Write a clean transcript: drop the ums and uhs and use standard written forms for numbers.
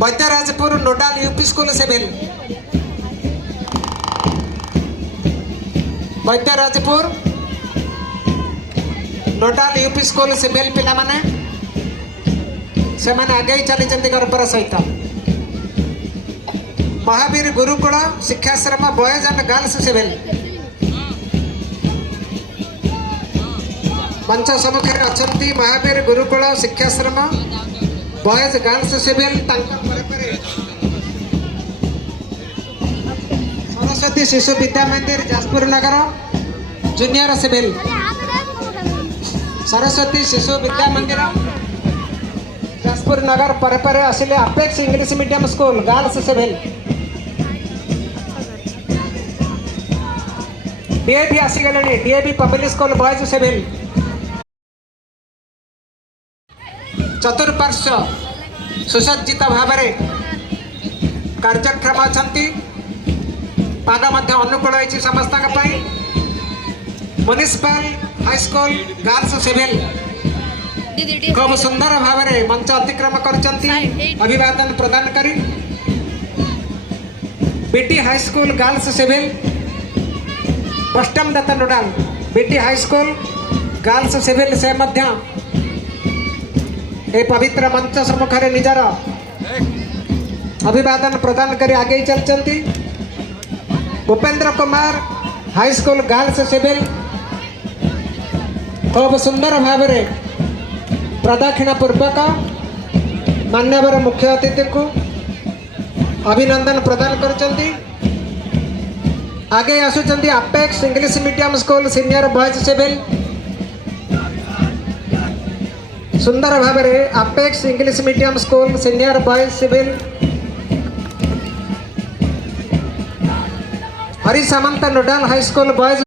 बैद्यराजपुर nodal UP school civil Baidyarajpur nodal UP school civil पिला माने से माने आगे चली गर्भर सहित Mahavir Gurukul Shikshashram boys and girls civil मंच सम्मुख में अच्छा Mahavir Gurukul Shikshashram boys girls civil Saraswati Shishu Vidya Mandir Jajpur Nagar junior civil Saraswati Shishu Vidya Mandir Jajpur Nagar पर आसिले apex English medium school girls civil DAV आसीगले DAV public school boys civil चतुर्पार्श्व सुसज्जित भाव कार्यक्रम अच्छा पाग अनुकूल होती समस्त म्युनिसिपल हाईस्कूल गर्ल्स सिविल खूब सुंदर भाव मंच अतिक्रम कर अभिवादन प्रदान करी बीटी हाईस्कूल गर्ल्स सिविल पश्चिम दत्त nodal BT high school girls civil से पवित्र मंच सम्मुख में निजर अभिवादन प्रदान कर आगे चलती Bhupendra Kumar high school girls civil खूब सुंदर भाव प्रदक्षिणा पूर्वक मान्यवर मुख्य अतिथि को अभिनंदन प्रदान करचंती आगे आसुचंती apex English medium school senior boys civil सुंदर भाव apex English medium school senior boys civil Hari Samant nodal high school boys